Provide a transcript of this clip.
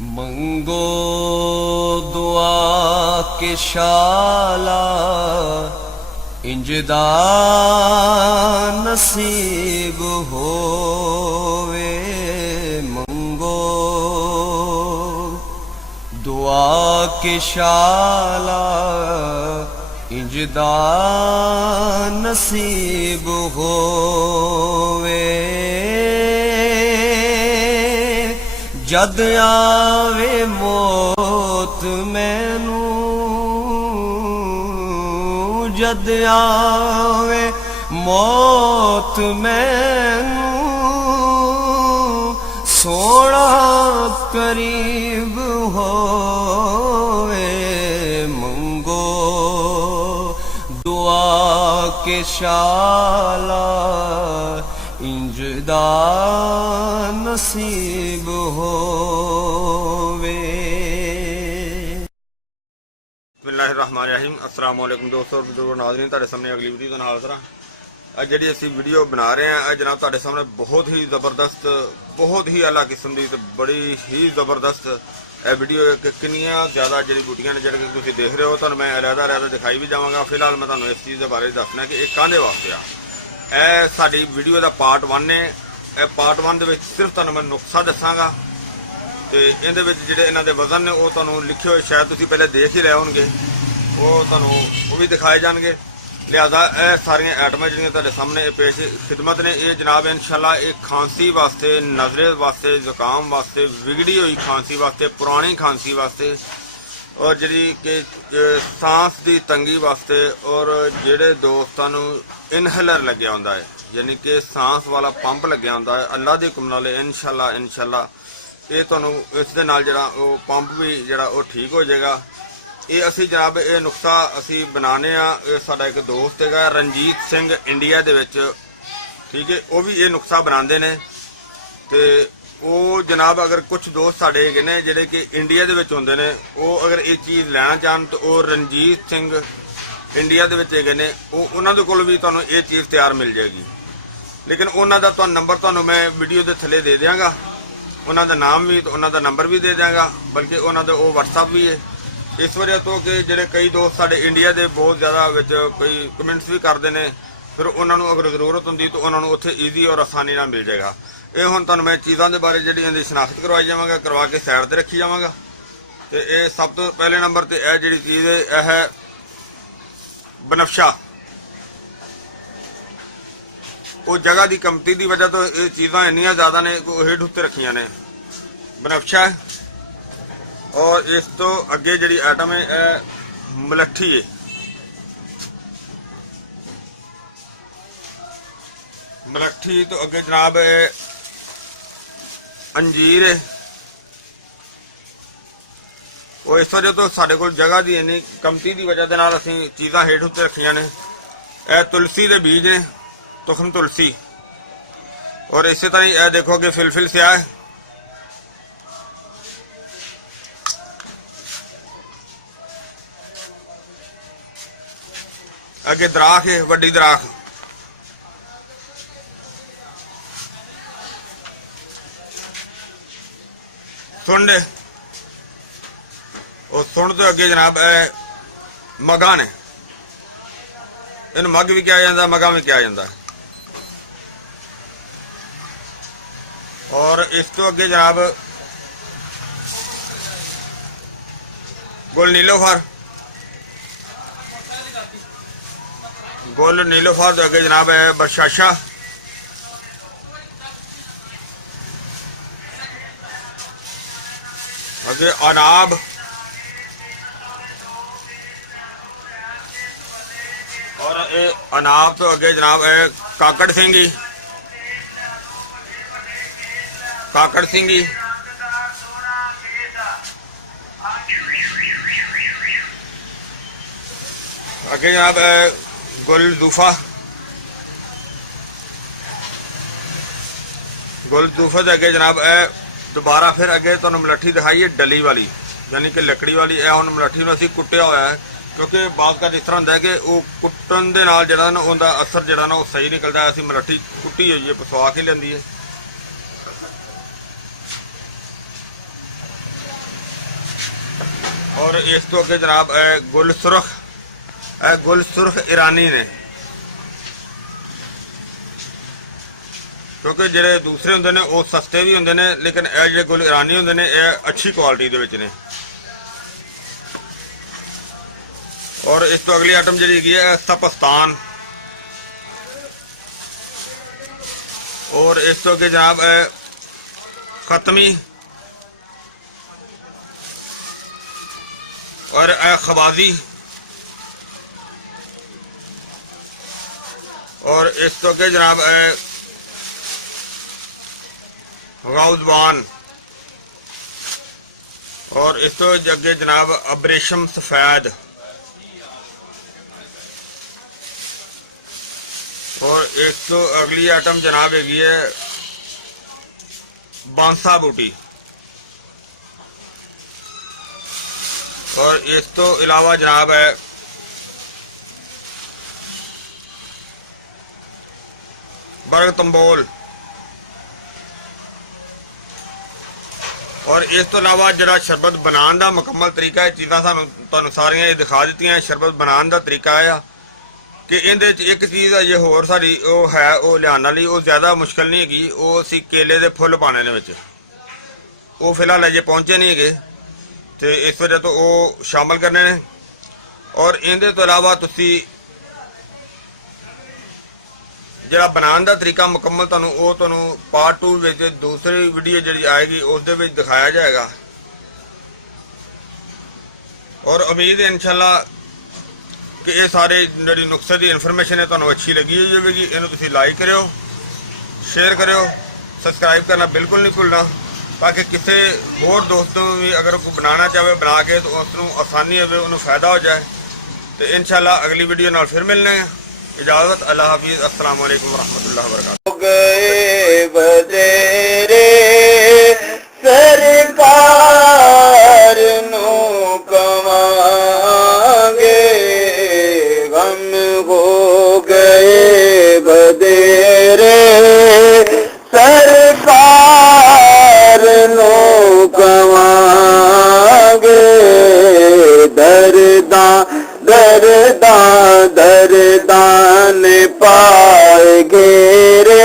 मंगो दुआ के शाला इंजदा नसीब होवे। मंगो दुआ के शाला इंजदा नसीब होवे। जद आवे मौत मैनू, जद आवे मौत मैनू, सोना करीब होवे। मंगो दुआ के शाला इंजदा नसीब होवे। बिस्मिल्लाहिर्रहमानिर्रहीम। अस्सलाम वालेकुम दोस्तों नाज़रीन, तुहाडे सामने अगली वीडियो का हाज़िर हां। अज जिहड़ी असीं वीडियो बना रहे हैं अज जनाब तुहाडे सामने बहुत ही ज़बरदस्त, बहुत ही आला किस्म की बड़ी ही ज़बरदस्त वीडियो किन्नियां ज़्यादा जड़ी बूटियां ने जिहड़े तुसीं देख रहे हो, तुहानूं मैं अलहदा दिखाई भी जावांगा। फिलहाल मैं तुहानूं इस चीज़ के बारे दसना कि यह काहदे वास्ते आ। यह साडी वीडियो का पार्ट 1 ने। पार्ट 1 दे विच सिर्फ तुहानूं मैं नुस्खा दसांगा ते इहदे विच जिहड़े इन्हां दे वजन ने वो तुहानूं लिखे होए शायद तुसीं पहले देख ही रहे होणगे, वो तुहानूं वो भी दिखाए जाणगे। लिहाजा यह सारियां आइटमां जिहड़ियां तुहाडे सामने पेश खिदमत ने। ये जनाब इंशाअल्लाह एक खांसी वास्ते, नज़रे वास्ते, जुकाम वास्ते, बिगड़ी हुई खांसी वास्ते, पुरानी खांसी वास्ते, और जी कि सांस की तंगी वास्ते, और जोड़े दोस्तों इनहेलर लगे होंदा है, यानी कि सांस वाला पंप लगे होंदा है, अल्लाह के हुक्म नाल इंशाअल्लाह ये तुहानूं इस दे नाल जिहड़ा वो पंप भी जिहड़ा वो ठीक हो जाएगा। ये असी जनाब ये नुस्खा असी बनाने आ। साडा एक दोस्त है रणजीत सिंह इंडिया दे विच, ठीक है, वो भी ये नुस्खा बनाते ने। ते वो जनाब अगर कुछ दोस्त साडे हैगे ने जिहड़े कि इंडिया दे विच हुंदे ने, वो अगर ये चीज़ लैना चाहन तो वो रणजीत सिंह इंडिया दे विच हैगे ने, वो उन्हां दे कोल भी तुहानूं ये चीज़ तैयार मिल जाएगी। लेकिन उन्हां दा तुहानूं नंबर तुहानूं मैं वीडियो के थले दे देंगा, उन्हां दा नाम भी तो उन्हां दा नंबर भी दे देंगा, बल्कि उन्हां दा वो व्हाट्सअप भी है। इस वजह तो कि जिहड़े कई दोस्त साडे इंडिया दे बहुत ज़्यादा विच कोई कमेंट्स भी करते हैं, फिर उन्होंने अगर जरूरत होंगी तो उन्होंने उत्थे ईजी और आसानी नाल मिल जाएगा। ये हुण तुहानूं मैं चीज़ों के बारे जिहड़ी इहदी शनाख्त करवाई जावांगा, करवा के साइड ते रखी जावांगा। तो ये सब तो पहले नंबर ते यह जिहड़ी चीज़ है यह है बनफशा। वो जगह की कमती की वजह तो ये चीज़ां इन्नियां ज़्यादा ने हेठ उत्ते रखियां ने। बनफशा है। और इस तो अगे जिहड़ी आइटम है यह मलट्ठी है। मलट्ठी तो अगे जनाब अंजीर है। और इस वजह तो साढ़े कोल जगह की इन्नी कमती की वजह के नाल असीं चीज़ां हेठ उत्ते रखियां ने। यह तुलसी के बीज ने, तुखम तुलसी। और इस तरह ही यह देखो कि फिलफिल स्याह है। अगे दराख है, वड्डी दराख। सुंड है। और सुंड तो अगे जनाब मगा ने, इन मग भी कहा जाता, मगा भी कहा जाता है। और इस तो अगे जनाब गुल नीलोफर, गुल नीलोफर तो अगे जनाब है बरशाशा। अगे अनाब, और ये अनाब तो अगे जनाब है काकड़ सिंगी, काकड़ सिंगी। अगे जनाब है गुल दूफा, गुल दूफा के अगे जनाब है दोबारा फिर अगे तुहानूं मलट्ठी दिखाई है डली वाली, यानी कि लकड़ी वाली। यह हुण मलट्ठी नूं असीं कुट्टिया होया है, क्योंकि बात का इस तरह होंदा है कि वो कुट्टण दे नाल जिहड़ा ना उहदा असर जिहड़ा ना वो सही निकलदा है। असीं मलट्ठी कुट्टी होई है, पसवा के लैंदी है। और इस तो अगे जनाब गुलसुरख ईरानी ने, क्योंकि ਜਿਹੜੇ दूसरे ਹੁੰਦੇ ਨੇ ਉਹ सस्ते भी ਹੁੰਦੇ ਨੇ, लेकिन ਇਹ ਜਿਹੜੇ गुल ईरानी ਹੁੰਦੇ ਨੇ ਇਹ अच्छी क्वालिटी ਦੇ ਵਿੱਚ ਨੇ। और इस तो अगली आइटम जी है सपस्तान, और इस तो अगे जनाब खत्मी और खबाजी, और इस तो अगे जनाब गाउजबान, और इस तो अगे जनाब अबरेशम सफेद, और इस तो अगली आइटम जनाब हैगी है बांसा बूटी, और इस तो अलावा जनाब है बर्ग तंबोल, और इस तो अलावा जरा शरबत बनाने का मुकम्मल तरीका है, चीज़ां तुहानूं सारियां ये दिखा दित्तियां। शरबत बनाने का तरीका है कि इहदे च एक चीज़ अजे होर साडी वो है, वो लियाण वाली, वो ज़्यादा मुश्किल नहीं हैगी। वो असीं केले दे फुੱਲ पाने ने विच, वो फिलहाल अजे पहुंचे नहीं है, तो इस वजह तो वो शामिल करने ने। और इहदे तो अलावा तुसीं ਜਿਹੜਾ बनाने का तरीका मुकम्मल तुहानूं पार्ट 2 ਵਿੱਚ दूसरी वीडियो जी आएगी उस दिखाया जाएगा। और उम्मीद है इंशाल्लाह कि ये सारे जी नुस्खे की इन्फॉर्मेशन है तुहानूं अच्छी लगी होगी। इन्हूं तुसीं लाइक करियो, शेयर करियो, सबसक्राइब करना बिल्कुल नहीं भुलना, ताकि किसी होर दोस्त भी अगर कोई बनाना चाहे बना के तो उसनूं आसानी हो, उन्होंने फायदा हो जाए। तो इंशाल्लाह अगली वीडियो नाल फिर मिलने हैं। इजाजत, अल्लाह हाफिज़, अस्सलाम वालेकुम रहमतुल्लाहि व बरकातुहू। गए बदेरे सरकार नू कवांगे, गम हो गए बदेरे सरकार नू कवांगे, दरदां ने पाए घेरे